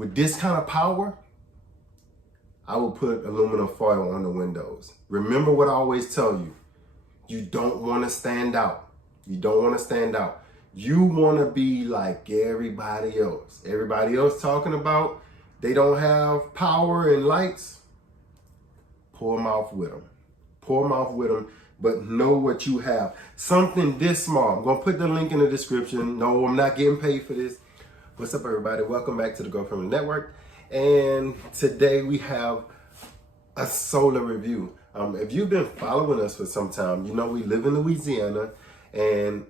with this kind of power, I will put aluminum foil on the windows. Remember what I always tell you. You don't want to stand out. You don't want to stand out. You want to be like everybody else. Everybody else talking about they don't have power and lights. Pour them off with them. Pour them off with them, but know what you have. Something this small. I'm going to put the link in the description. No, I'm not getting paid for this. What's up, everybody? Welcome back to the Go Family Network. And today we have a solar review. If you've been following us for some time, you know we live in Louisiana and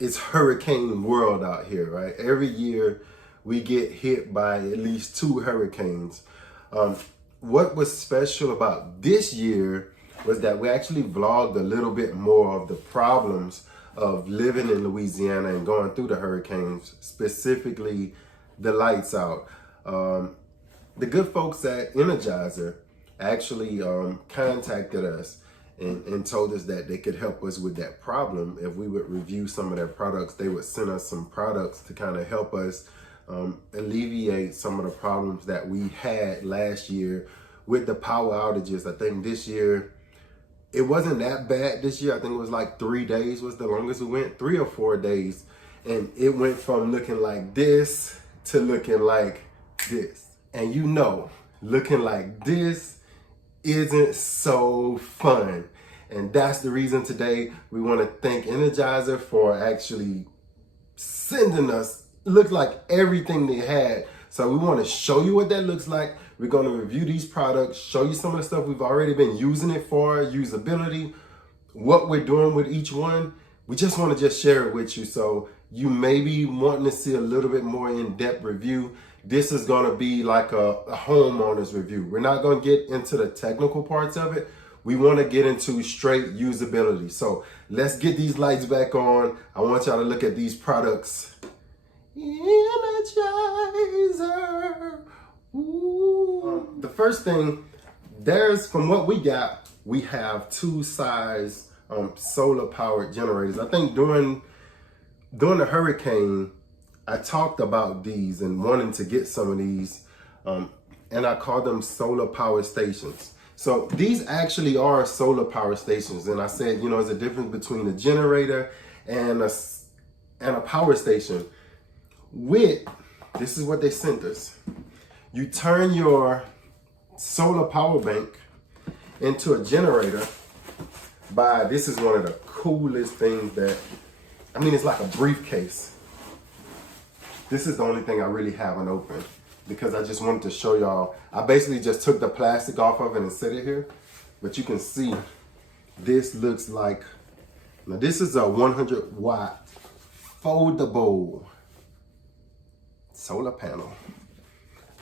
it's hurricane world out here, right? Every year we get hit by at least 2 hurricanes. What was special about this year was that we actually vlogged a little bit more of the problems of living in Louisiana and going through the hurricanes, specifically the lights out. The good folks at Energizer actually contacted us and told us that they could help us with that problem. If we would review some of their products, they would send us some products to kind of help us alleviate some of the problems that we had last year with the power outages. I think this year, it wasn't that bad this year. I think it was like 3 days was the longest we went, 3 or 4 days. And it went from looking like this to looking like this. And you know, looking like this isn't so fun. And that's the reason today we want to thank Energizer for actually sending us, looked like everything they had. So we want to show you what that looks like. We're going to review these products, show you some of the stuff we've already been using it for, usability, what we're doing with each one. We just want to just share it with you. So you may be wanting to see a little bit more in-depth review. This is going to be like a homeowners review. We're not going to get into the technical parts of it. We want to get into straight usability. So let's get these lights back on. I want y'all to look at these products. Energizer. Ooh. The first thing, from what we got, we have 2 size solar powered generators. I think during the hurricane, I talked about these and wanting to get some of these, and I call them solar power stations. So these actually are solar power stations. And I said, you know, there's a difference between a generator and a power station. This is what they sent us. You turn your solar power bank into a generator this is one of the coolest things it's like a briefcase. This is the only thing I really haven't opened because I just wanted to show y'all. I basically just took the plastic off of it and set it here. But you can see this looks like, now this is a 100-watt foldable solar panel.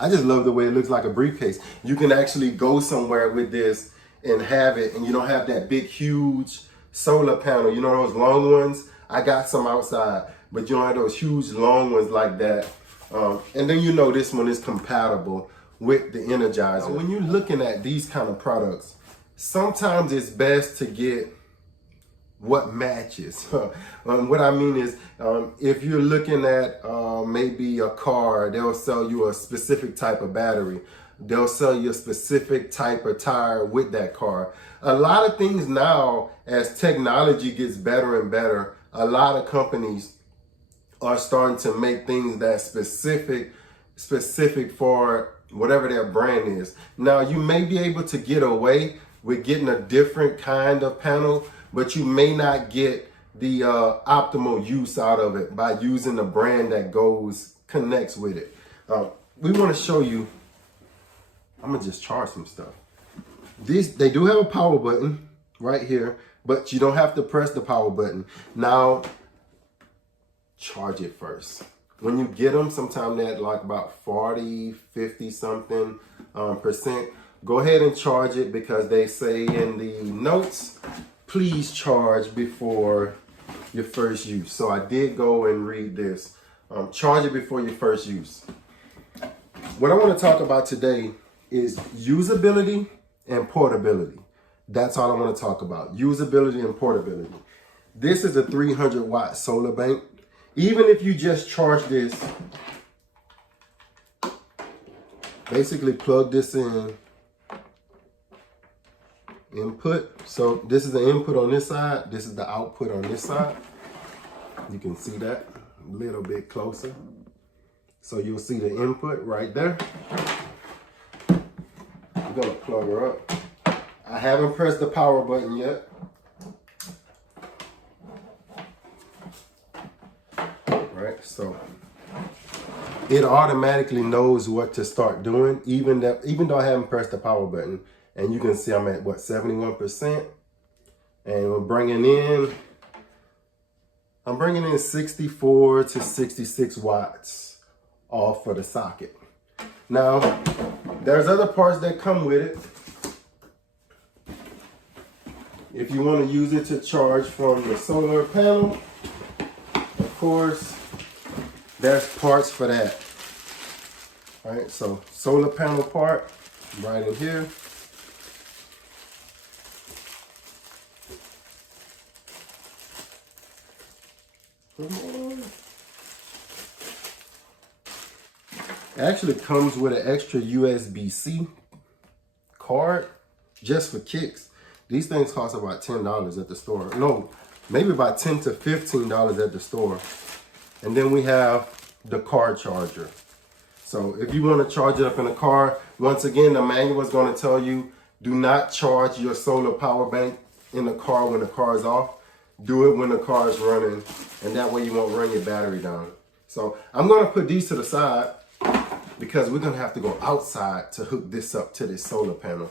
I just love the way it looks like a briefcase. You can actually go somewhere with this and have it, and you don't have that big, huge solar panel. You know those long ones? I got some outside, but you don't have those huge, long ones like that. And then you know this one is compatible with the Energizer. Now, when you're looking at these kind of products, sometimes it's best to get what matches. What I mean is, if you're looking at maybe a car, they'll sell you a specific type of battery. They'll sell you a specific type of tire with that car. A lot of things now, as technology gets better and better, a lot of companies are starting to make things that specific for whatever their brand is. Now, you may be able to get away with getting a different kind of panel, but you may not get the optimal use out of it by using the brand that connects with it. We want to show you, I'm gonna just charge some stuff. They do have a power button right here, but you don't have to press the power button. Now, charge it first. When you get them, sometimes they're at like about 40, 50 something percent. Go ahead and charge it because they say in the notes, please charge before your first use. So I did go and read this. Charge it before your first use. What I want to talk about today is usability and portability. That's all I want to talk about. Usability and portability. This is a 300-watt solar bank. Even if you just charge this basically plug this in. Input. So this is the input on this side. This is the output on this side. You can see that a little bit closer. So you'll see the input right there. I'm gonna plug her up. I haven't pressed the power button yet. Right, so it automatically knows what to start doing, even though I haven't pressed the power button. And you can see I'm at what, 71%. And I'm bringing in 64 to 66 watts off for the socket. Now, there's other parts that come with it. If you want to use it to charge from the solar panel, of course, there's parts for that. All right, so solar panel part right in here. It actually comes with an extra USB-C card just for kicks. These things cost about $10 at the store. No, maybe about $10 to $15 at the store. And then we have the car charger. So if you want to charge it up in a car, once again, the manual is going to tell you, do not charge your solar power bank in the car when the car is off. Do it when the car is running, and that way you won't run your battery down. So I'm going to put these to the side because we're going to have to go outside to hook this up to this solar panel.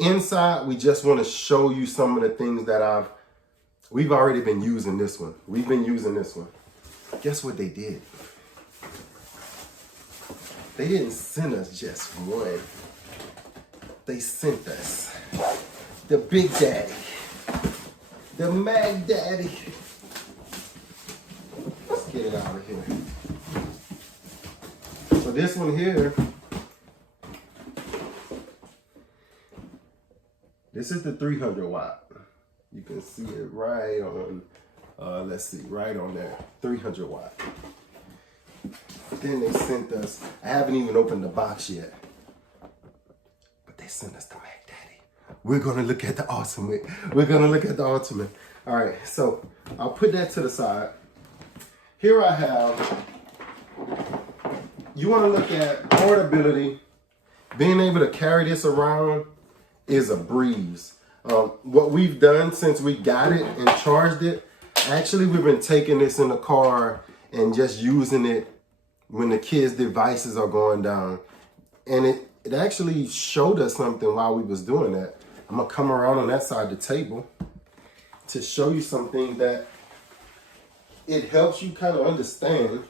Inside, we just want to show you some of the things that we've already been using this one. We've been using this one. Guess what they did? They didn't send us just one. They sent us the Big Daddy. The Mag Daddy. Let's get it out of here. So this one here, this is the 300 watt. You can see it right on, let's see, right on there, 300 watt. Then they sent us, I haven't even opened the box yet, but they sent us the Mag Daddy. We're gonna look at the ultimate. We're gonna look at the ultimate. All right, so I'll put that to the side. Here I have, you wanna look at portability. Being able to carry this around is a breeze. What we've done since we got it and charged it, actually we've been taking this in the car and just using it when the kids' devices are going down. And it actually showed us something while we was doing that. I'm gonna come around on that side of the table to show you something that it helps you kind of understand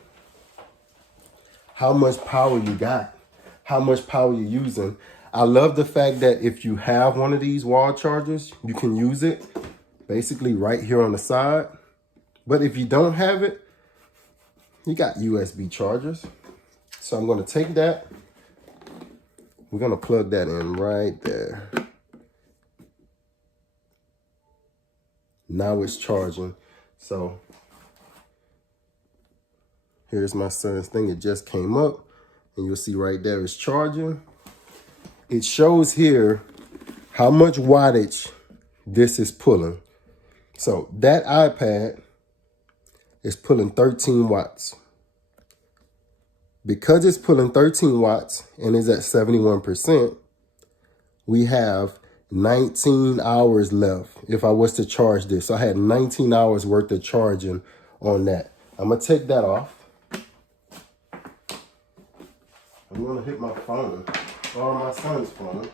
how much power you got, how much power you're using. I love the fact that if you have one of these wall chargers, you can use it basically right here on the side. But if you don't have it, you got USB chargers. So I'm gonna take that. We're gonna plug that in right there. Now it's charging. So here's my son's thing. It just came up and you'll see right there it's charging. It shows here how much wattage this is pulling. So that iPad is pulling 13 watts. Because it's pulling 13 watts and is at 71%, we have 19 hours left if I was to charge this. So I had 19 hours worth of charging on that. I'm gonna take that off. I'm gonna hit my phone, or my son's phone.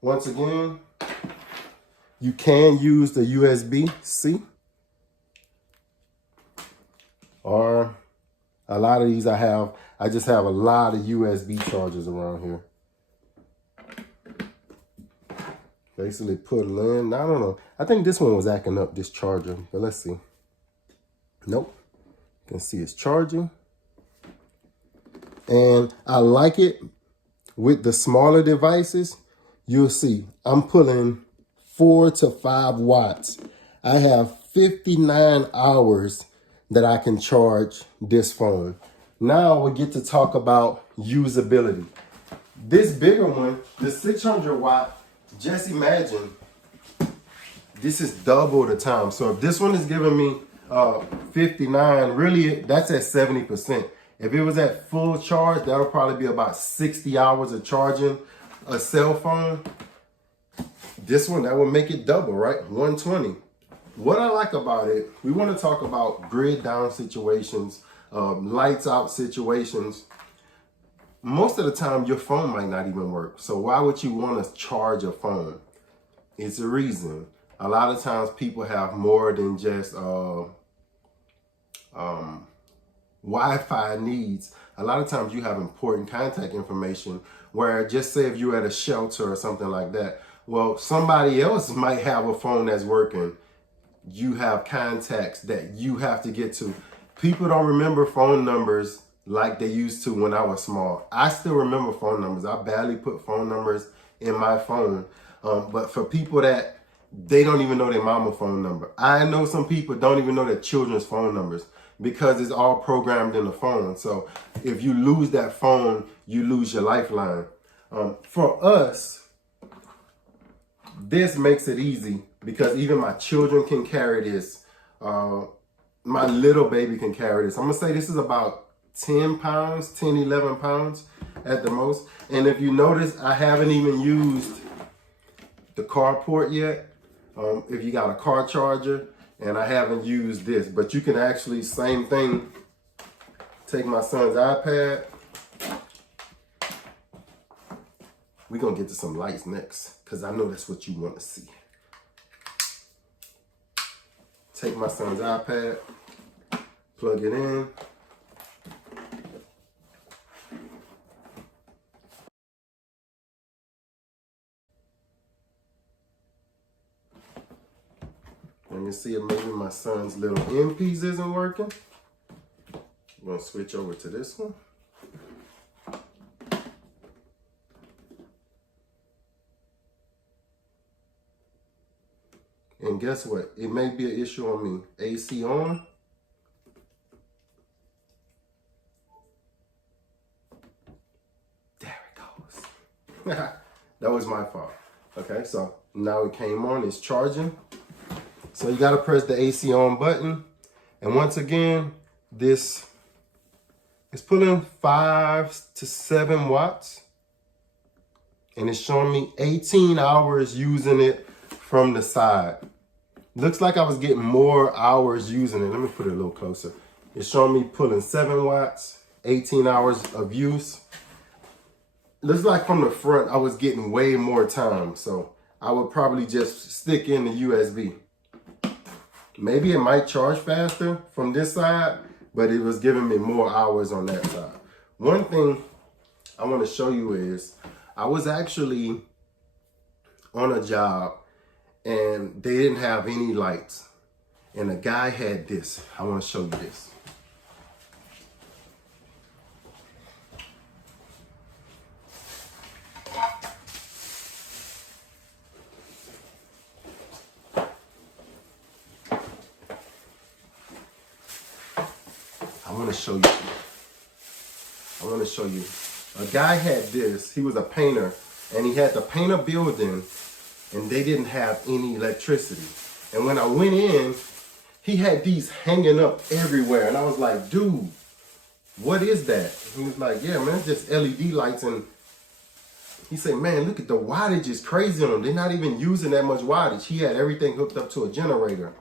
Once again, you can use the USB-C, or a lot of these I just have a lot of USB chargers around here. Basically put it in, I don't know. I think this one was acting up, this charger, but let's see. Nope, you can see it's charging. And I like it with the smaller devices. You'll see I'm pulling 4 to 5 watts. I have 59 hours that I can charge this phone. Now we get to talk about usability. This bigger one, the 600 watt, just imagine this is double the time. So if this one is giving me 59, really that's at 70%. If it was at full charge, that'll probably be about 60 hours of charging a cell phone. This one, that will make it double, right? 120. What I like about it, we want to talk about grid down situations, lights out situations. Most of the time, your phone might not even work. So why would you want to charge a phone? It's a reason. A lot of times people have more than just Wi-Fi needs. A lot of times you have important contact information where, just say if you're at a shelter or something like that, well, somebody else might have a phone that's working. You have contacts that you have to get to. People don't remember phone numbers like they used to when I was small. I still remember phone numbers. I barely put phone numbers in my phone. But for people that they don't even know their mama's phone number. I know some people don't even know their children's phone numbers because it's all programmed in the phone. So if you lose that phone, you lose your lifeline. For us, this makes it easy because even my children can carry this. My little baby can carry this. I'm gonna say this is about 10 pounds, 10, 11 pounds at the most. And if you notice, I haven't even used the carport yet. If you got a car charger, and I haven't used this, but you can actually, same thing, take my son's iPad. We're gonna get to some lights next, because I know that's what you want to see. Take my son's iPad, plug it in. And you see it, maybe my son's little earpiece isn't working. I'm gonna switch over to this one. And guess what? It may be an issue on me. AC on. There it goes. That was my fault. Okay, so now it came on, it's charging. So you gotta press the AC on button. And once again, this is pulling 5 to 7 watts. And it's showing me 18 hours using it from the side. Looks like I was getting more hours using it. Let me put it a little closer. It's showing me pulling 7 watts, 18 hours of use. Looks like from the front, I was getting way more time. So I would probably just stick in the USB. Maybe it might charge faster from this side, but it was giving me more hours on that side. One thing I want to show you is I was actually on a job and they didn't have any lights. And the guy had this. I want to show you this. I want to show you. A guy had this. He was a painter, and he had to paint a building, and they didn't have any electricity. And when I went in, he had these hanging up everywhere, and I was like, dude, what is that? He was like, yeah, man, it's just LED lights. And he said, man, look at the wattage is crazy on them. They're not even using that much wattage. He had everything hooked up to a generator.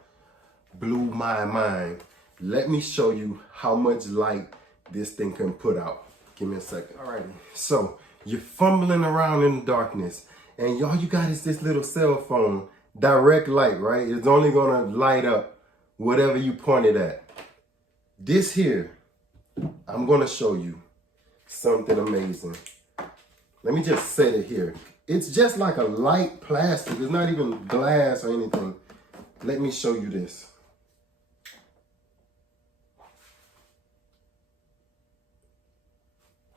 Blew my mind. Let me show you how much light this thing can put out. Give me a second. All right, so you're fumbling around in the darkness, and all you got is this little cell phone, direct light, right? It's only gonna light up whatever you point it at. This here, I'm gonna show you something amazing. Let me just set it here. It's just like a light plastic. It's not even glass or anything. Let me show you this.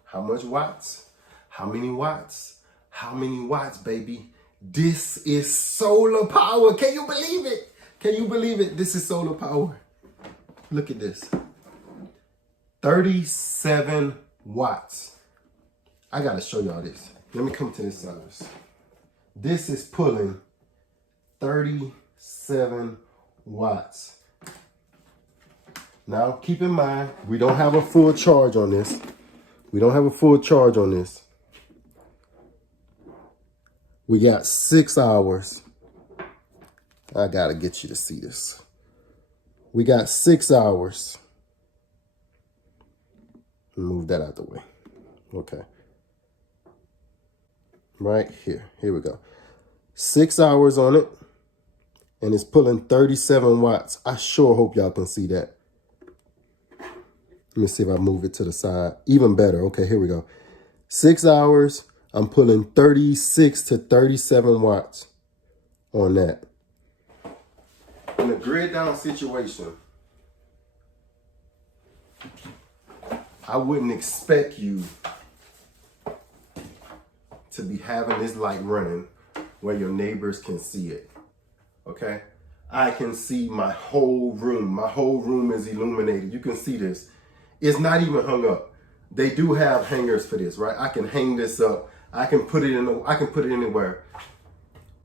How much watts? How many watts? How many watts, baby? This is solar power. Can you believe it? Can you believe it? This is solar power. Look at this. 37 watts. I gotta show y'all this. Let me come to this side. This is pulling 37 watts. Now, keep in mind, we don't have a full charge on this. We don't have a full charge on this. We got 6 hours. I gotta get you to see this. We got 6 hours. Move that out the way. Okay. Right here. Here we go. 6 hours on it. And it's pulling 37 watts. I sure hope y'all can see that. Let me see if I move it to the side. Even better. Okay, here we go. 6 hours. I'm pulling 36 to 37 watts on that. In a grid down situation, I wouldn't expect you to be having this light running where your neighbors can see it. Okay? I can see my whole room. My whole room is illuminated. You can see this. It's not even hung up. They do have hangers for this, right? I can hang this up. I can put it anywhere.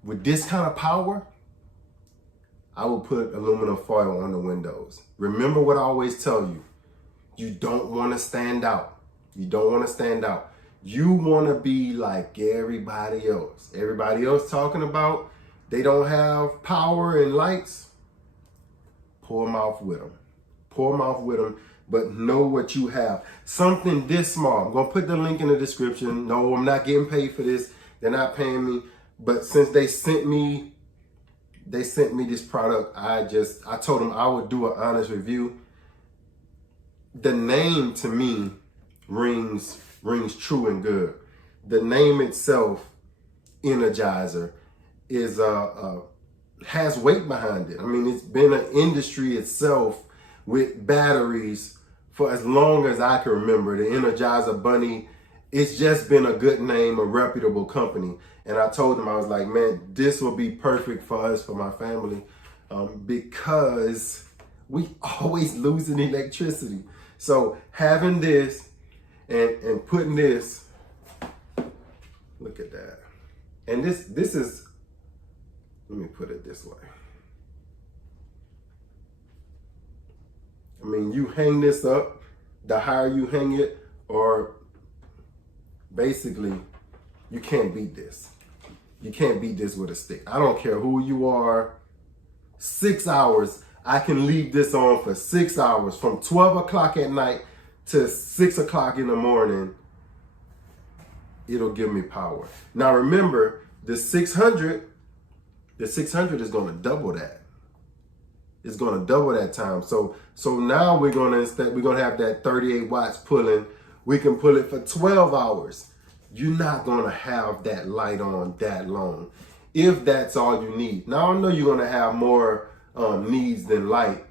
With this kind of power, I will put aluminum foil on the windows. Remember what I always tell you. You don't want to stand out. You don't want to stand out. You want to be like everybody else. Everybody else talking about they don't have power and lights. Pour them off with them. Pour them off with them. But know what you have. Something this small. I'm going to put the link in the description. No, I'm not getting paid for this. They're not paying me. But since they sent me this product, I told them I would do an honest review. The name to me rings true and good. The name itself, Energizer, is has weight behind it. I mean, it's been an industry itself with batteries for as long as I can remember. The Energizer Bunny, it's just been a good name, a reputable company. And I told them, I was like, man, this will be perfect for us, for my family, because we always losing electricity. So having this and putting this, look at that. And this is, let me put it this way. I mean, you hang this up, the higher you hang it, or basically, you can't beat this. You can't beat this with a stick. I don't care who you are. 6 hours, I can leave this on for 6 hours, from 12 o'clock at night to 6 o'clock in the morning. It'll give me power. Now remember, the 600 is going to double that. It's going to double that time. So now we're going to have that 38 watts pulling. We can pull it for 12 hours. You're not going to have that light on that long, if that's all you need. Now I know you're going to have more needs than light,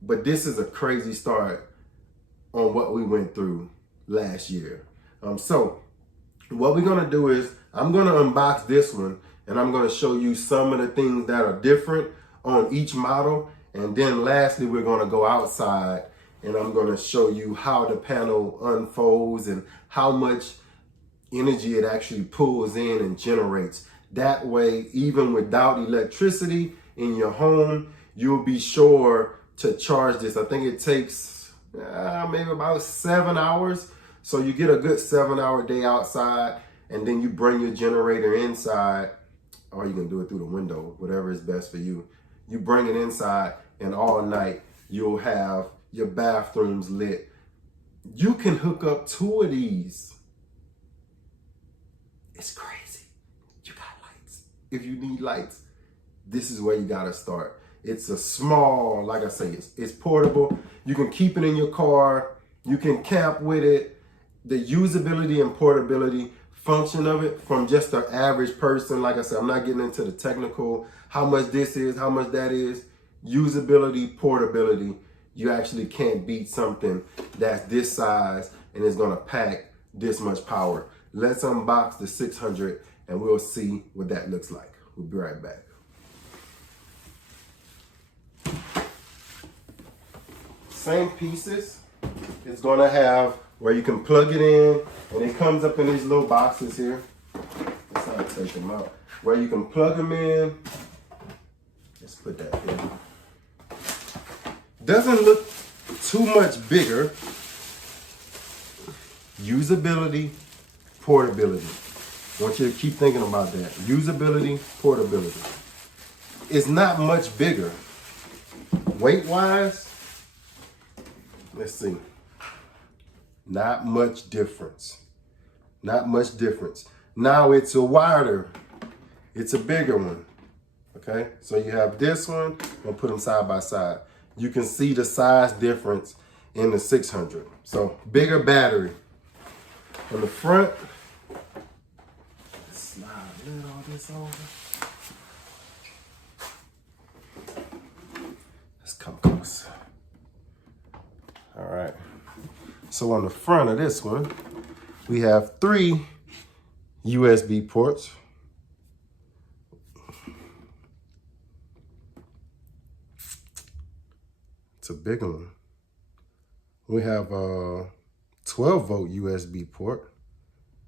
but this is a crazy start on what we went through last year. So what we're going to do is I'm going to unbox this one, and I'm going to show you some of the things that are different on each model. And then lastly, we're going to go outside and I'm going to show you how the panel unfolds and how much energy it actually pulls in and generates. That way, even without electricity in your home, you'll be sure to charge this. I think it takes maybe about 7 hours. So you get a good 7-hour day outside, and then you bring your generator inside, or you can do it through the window, whatever is best for you. You bring it inside, and all night you'll have your bathrooms lit. You can hook up 2 of these. It's crazy. You got lights. If you need lights, this is where you gotta start. It's a small, like I say, it's portable. You can keep it in your car. You can camp with it. The usability and portability function of it from just an average person. Like I said, I'm not getting into the technical, how much this is, how much that is. Usability, portability, you actually can't beat something that's this size and is gonna pack this much power. Let's unbox the 600 and we'll see what that looks like. We'll be right back. Same pieces, it's gonna have where you can plug it in, and it comes up in these little boxes here. That's how I take them out. Where you can plug them in. Let's put that here. Doesn't look too much bigger. Usability, portability. I want you to keep thinking about that. Usability, portability. It's not much bigger. Weight-wise, let's see. Not much difference. Not much difference. Now it's a wider. It's a bigger one. Okay? So you have this one. I'm going to put them side by side. You can see the size difference in the 600. So bigger battery. On the front, slide all this over. Let's come close. All right. So on the front of this one, we have 3 USB ports. It's a big one. We have a 12-volt USB port.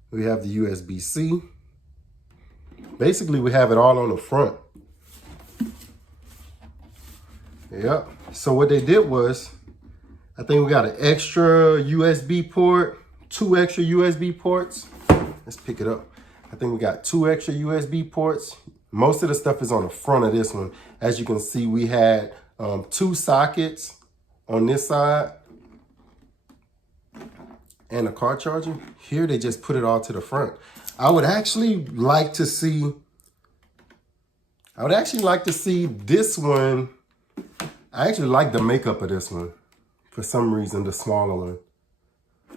We have the USB-C. Basically, we have it all on the front. Yep. So what they did was, I think we got an extra USB port, 2 extra USB ports. Let's pick it up. I think we got 2 extra USB ports. Most of the stuff is on the front of this one. As you can see, we had 2 sockets on this side and a car charger. Here, they just put it all to the front. I would actually like to see this one. I actually like the makeup of this one. For some reason, the smaller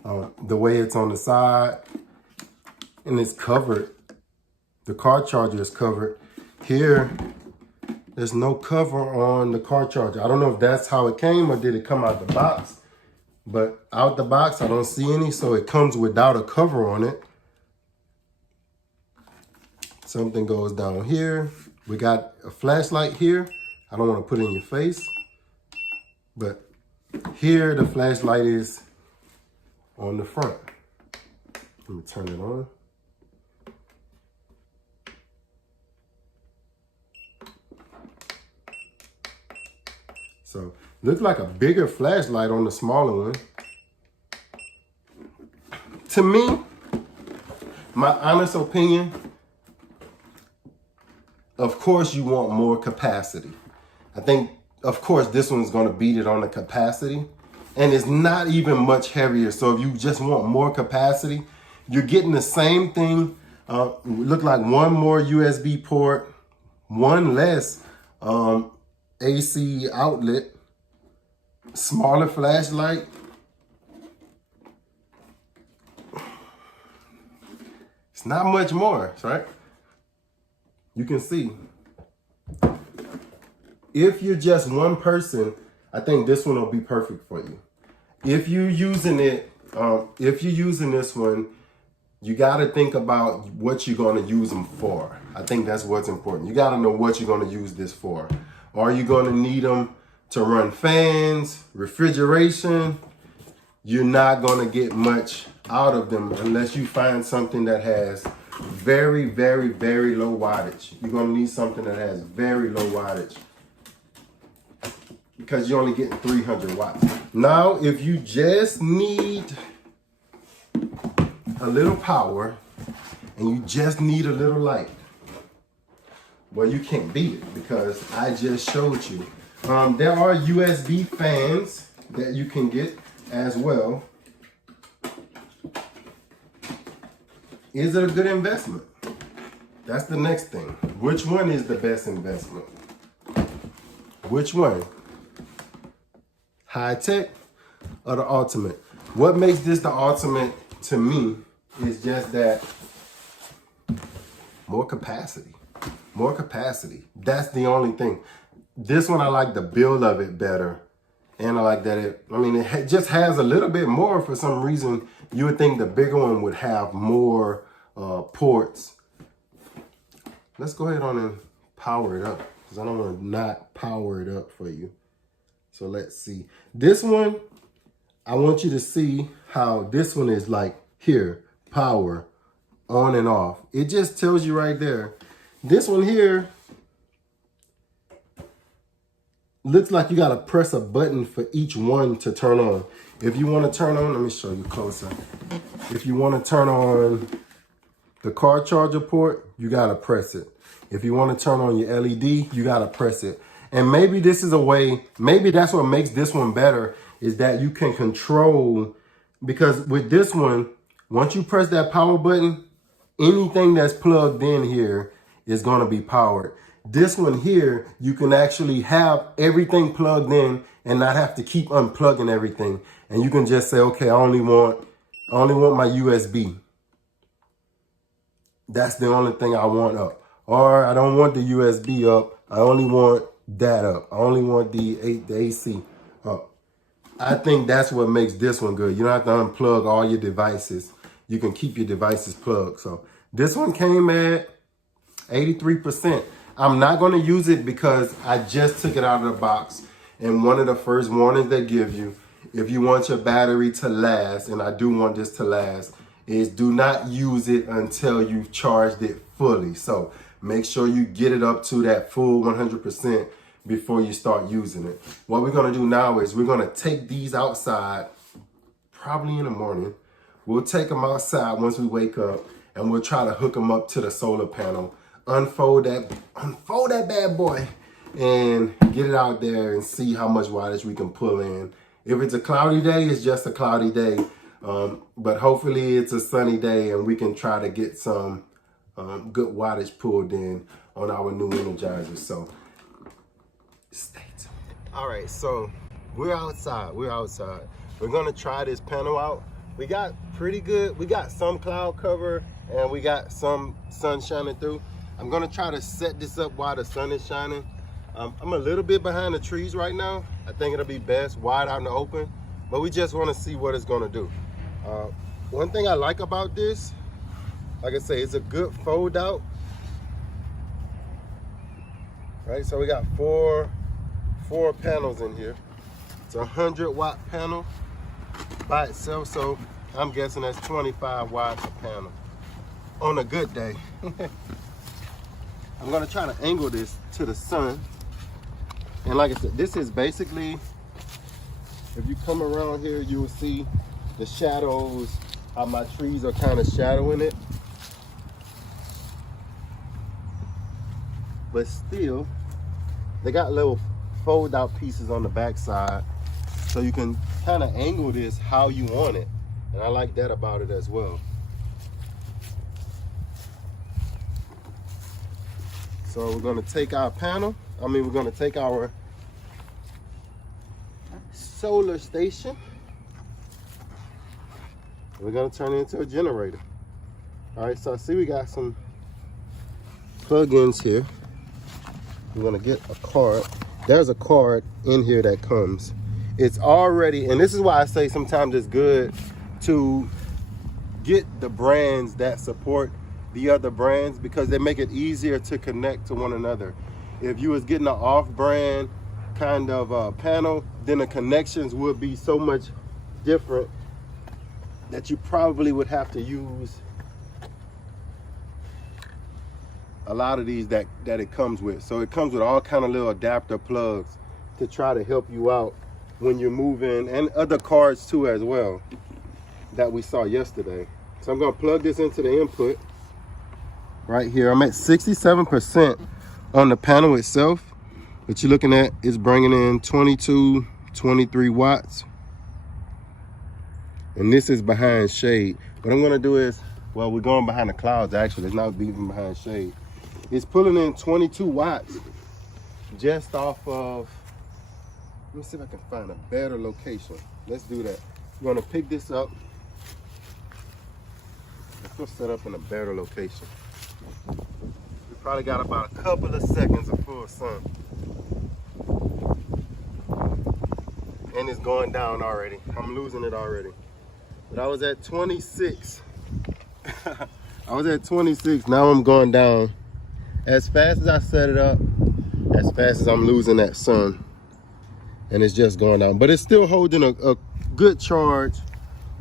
one. The way it's on the side and it's covered. The car charger is covered. Here, there's no cover on the car charger. I don't know if that's how it came or did it come out the box. But out the box, I don't see any, so it comes without a cover on it. Something goes down here. We got a flashlight here. I don't want to put it in your face. But here, the flashlight is on the front. Let me turn it on. So, looks like a bigger flashlight on the smaller one. To me, my honest opinion, of course you want more capacity. I think, of course, this one's gonna beat it on the capacity. And it's not even much heavier. So if you just want more capacity, you're getting the same thing. Look like one more USB port, one less AC outlet, smaller flashlight. It's not much more, right? You can see. If you're just one person, I think this one will be perfect for you. If you're using it, if you're using this one, you got to think about what you're going to use them for. I think that's what's important. You got to know what you're going to use this for. Are you going to need them to run fans, refrigeration? You're not going to get much out of them unless you find something that has very, very, very low wattage. You're going to need something that has very low wattage because you're only getting 300 watts. Now, if you just need a little power and you just need a little light, well, you can't beat it because I just showed you. There are USB fans that you can get as well. Is it a good investment? That's the next thing. Which one is the best investment? Which one? High tech or the ultimate? What makes this the ultimate to me is just that more capacity. More capacity. That's the only thing. This one, I like the build of it better. And I like that it just has a little bit more for some reason. You would think the bigger one would have more ports. Let's go ahead on and power it up because I don't want to not power it up for you. So let's see. This one, I want you to see how this one is like here, power, on and off. It just tells you right there. This one here looks like you gotta press a button for each one to turn on. If you wanna turn on, let me show you closer. If you wanna turn on the car charger port, you gotta press it. If you wanna turn on your LED, you gotta press it. And maybe this is a way, maybe that's what makes this one better, is that you can control, because with this one, once you press that power button, anything that's plugged in here is gonna be powered. This one here, you can actually have everything plugged in and not have to keep unplugging everything. And you can just say, okay, I only want my USB. That's the only thing I want up. Or I don't want the USB up. I only want that up. I only want the AC up. I think that's what makes this one good. You don't have to unplug all your devices. You can keep your devices plugged. So this one came at 83%. I'm not going to use it because I just took it out of the box. And one of the first warnings they give you, if you want your battery to last, and I do want this to last, is do not use it until you've charged it fully. So make sure you get it up to that full 100% before you start using it. What we're gonna do now is we're gonna take these outside, probably in the morning. We'll take them outside once we wake up, and we'll try to hook them up to the solar panel. Unfold that bad boy, and get it out there and see how much wattage we can pull in. If it's a cloudy day, it's just a cloudy day. But hopefully it's a sunny day and we can try to get some good wattage pulled in on our new Energizer. So stay tuned. All right, so we're outside. We're gonna try this panel out. We got pretty good. We got some cloud cover and we got some sun shining through. I'm gonna try to set this up while the sun is shining. I'm a little bit behind the trees right now. I think it'll be best wide out in the open, but we just wanna see what it's gonna do. One thing I like about this, like I say, it's a good fold out. Right, so we got four panels in here. It's a 100-watt panel by itself, so I'm guessing that's 25 watts a panel on a good day. I'm gonna try to angle this to the sun. And like I said, this is basically, if you come around here, you will see the shadows, how my trees are kind of shadowing it. But still, they got little fold out pieces on the back side, so you can kind of angle this how you want it. And I like that about it as well. So we're gonna take our panel, we're gonna take our solar station. We're gonna turn it into a generator. All right, so I see we got some plug-ins here. We're gonna get a card. There's a card in here that comes. It's already, and this is why I say sometimes it's good to get the brands that support the other brands, because they make it easier to connect to one another. If you was getting an off-brand kind of panel, then the connections would be so much different that you probably would have to use a lot of these that it comes with. So it comes with all kind of little adapter plugs to try to help you out when you're moving, and other cards too as well that we saw yesterday. So I'm gonna plug this into the input right here. I'm at 67% on the panel itself. What you're looking at is bringing in 22, 23 watts. And this is behind shade. What I'm gonna do is, well, we're going behind the clouds actually. It's not even behind shade. It's pulling in 22 watts just off of, let me see if I can find a better location. Let's do that. We're gonna pick this up. Let's go set up in a better location. We probably got about a couple of seconds of full sun. And it's going down already. I'm losing it already. But I was at 26. I was at 26, now I'm going down. As fast as I set it up, as fast as I'm losing that sun. And it's just going down. But it's still holding a good charge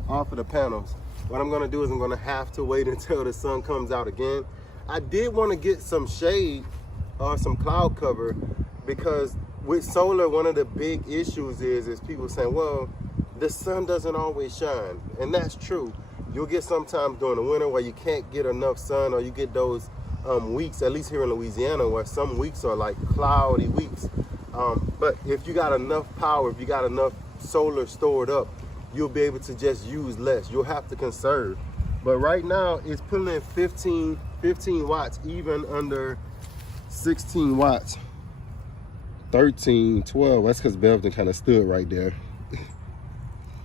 off of the panels. What I'm gonna do is I'm gonna have to wait until the sun comes out again. I did want to get some shade or some cloud cover, because with solar, one of the big issues is people saying, well, the sun doesn't always shine. And that's true. You'll get sometimes during the winter where you can't get enough sun, or you get those weeks, at least here in Louisiana, where some weeks are like cloudy weeks. But if you got enough power, if you got enough solar stored up, you'll be able to just use less. You'll have to conserve. But right now it's pulling in 15 watts, even under 16 watts. 13, 12, that's because Bev kind of stood right there.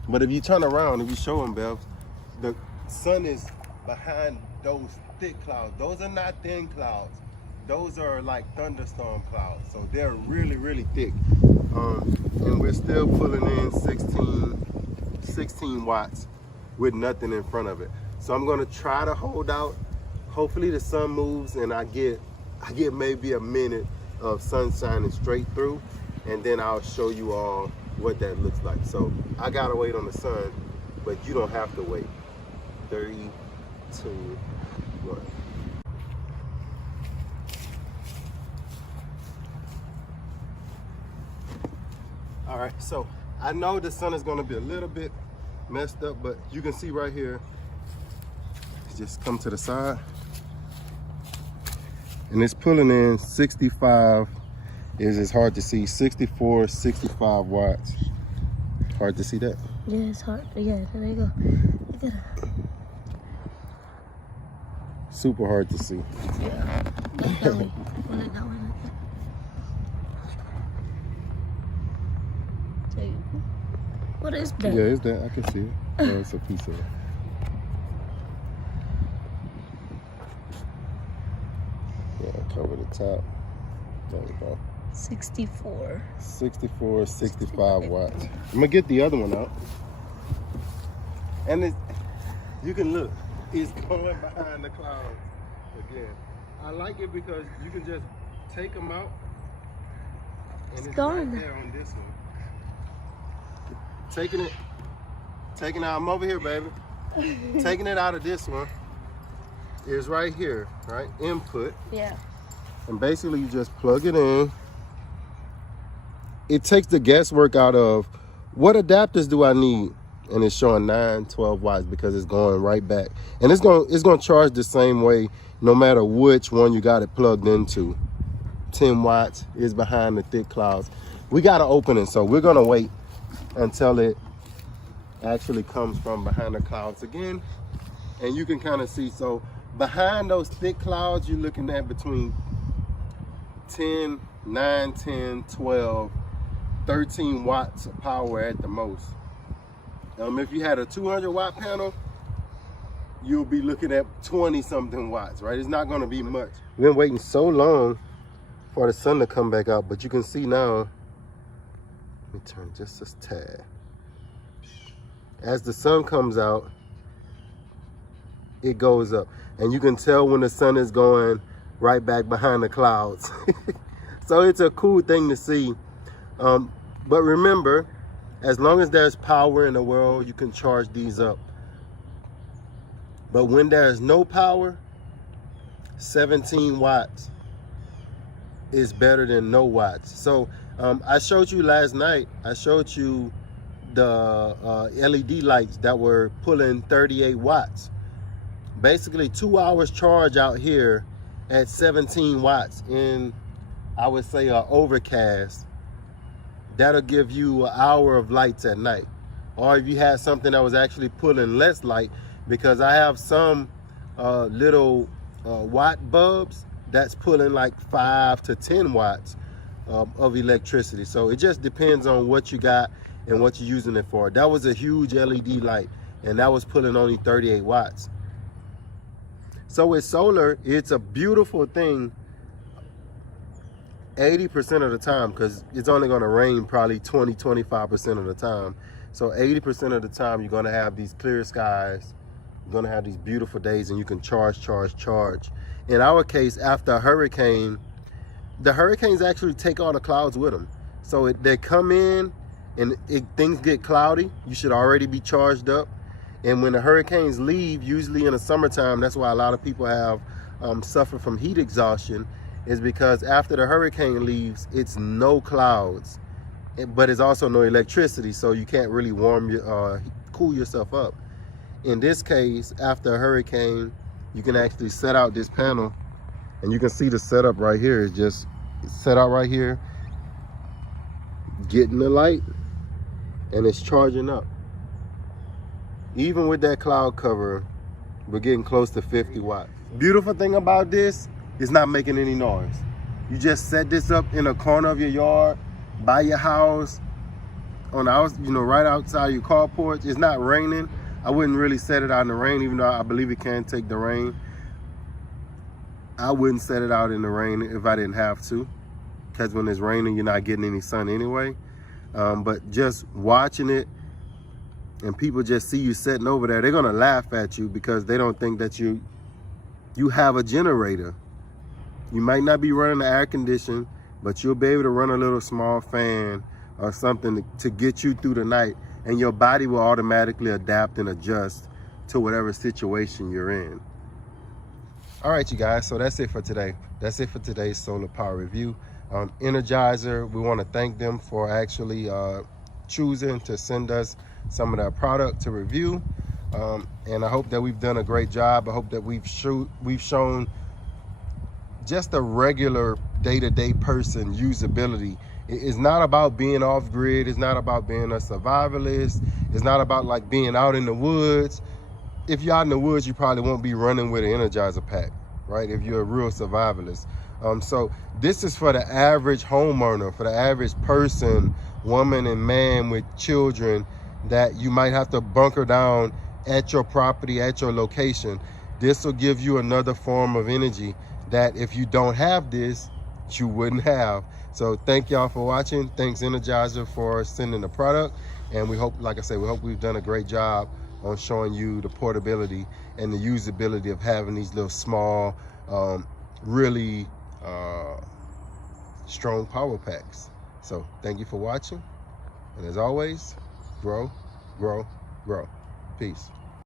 But if you turn around, if you show them, Bev, the sun is behind those thick clouds. Those are not thin clouds. Those are like thunderstorm clouds. So they're really, really thick. And we're still pulling in 16 watts with nothing in front of it. So I'm gonna try to hold out. Hopefully the sun moves and I get maybe a minute of sun shining straight through, and then I'll show you all what that looks like. So I gotta wait on the sun, but you don't have to wait. 3, 2, 1. All right, so I know the sun is gonna be a little bit messed up, but you can see right here, just come to the side, and it's pulling in 65, it's hard to see, 64, 65 watts. Hard to see that? Yeah, it's hard. Yeah, there you go. Look at it. Super hard to see. Yeah. That way. What is that? Yeah, it's that. I can see it. Oh, it's a piece of it. Yeah, cover the top. There we go. 64. 64, 65 watts. I'm gonna get the other one out. And you can look, it's going behind the clouds again. I like it because you can just take them out, and it's right there on this one. Taking it out, I'm over here, baby. Taking it out of this one is right here, right? Input. Yeah. And basically you just plug it in. It takes the guesswork out of what adapters do I need, and it's showing 9, 12 watts because it's going right back. And it's going to charge the same way no matter which one you got it plugged into. 10 watts is behind the thick clouds. We got to open it, so we're going to wait until it actually comes from behind the clouds again. And you can kind of see, so behind those thick clouds, you're looking at between 10, 9, 10, 12, 13 watts of power at the most. If you had a 200 watt panel, you'll be looking at 20 something watts, right? It's not going to be much. We've been waiting so long for the sun to come back out, but you can see now, let me turn just a tad. As the sun comes out, it goes up, and you can tell when the sun is going right back behind the clouds. So it's a cool thing to see. But remember, as long as there's power in the world, you can charge these up. But when there's no power, 17 watts is better than no watts. So I showed you last night, I showed you the LED lights that were pulling 38 watts. Basically 2 hours charge out here at 17 watts in, I would say, overcast. That'll give you an hour of lights at night. Or if you had something that was actually pulling less light, because I have some little watt bulbs that's pulling like 5 to 10 watts of electricity. So it just depends on what you got and what you're using it for. That was a huge LED light, and that was pulling only 38 watts. So with solar, it's a beautiful thing 80% of the time, because it's only going to rain probably 20-25% of the time. So 80% of the time you're going to have these clear skies, you're going to have these beautiful days, and you can charge. In our case, after a hurricane, the hurricanes actually take all the clouds with them. So they come in and things get cloudy, you should already be charged up. And when the hurricanes leave, usually in the summertime, that's why a lot of people have suffer from heat exhaustion, is because after the hurricane leaves, it's no clouds, but it's also no electricity, so you can't really cool yourself up. In this case, after a hurricane, you can actually set out this panel, and you can see the setup right here is just set out right here, getting the light, and it's charging up. Even with that cloud cover, we're getting close to 50 watts. Beautiful thing about this, it's not making any noise. You just set this up in a corner of your yard, by your house, on the house, you know, right outside your carport. It's not raining. I wouldn't really set it out in the rain, even though I believe it can take the rain. I wouldn't set it out in the rain if I didn't have to, because when it's raining, you're not getting any sun anyway. But just watching it, and people just see you sitting over there, they're gonna laugh at you because they don't think that you have a generator. You might not be running the air condition, but you'll be able to run a little small fan or something to get you through the night, and your body will automatically adapt and adjust to whatever situation you're in. All right, you guys, so that's it for today. That's it for today's solar power review. Energizer, we want to thank them for actually choosing to send us some of their product to review, and I hope that we've done a great job. I hope that we've shown just a regular day-to-day person usability. It's not about being off grid. It's not about being a survivalist. It's not about like being out in the woods. If you're out in the woods, you probably won't be running with an Energizer pack, right? If you're a real survivalist. So this is for the average homeowner, for the average person, woman and man with children, that you might have to bunker down at your property, at your location. This will give you another form of energy that if you don't have this, you wouldn't have. So thank y'all for watching. Thanks Energizer for sending the product. And we hope, like I said, we hope we've done a great job on showing you the portability and the usability of having these little small, really strong power packs. So thank you for watching. And as always, grow, grow, grow. Peace.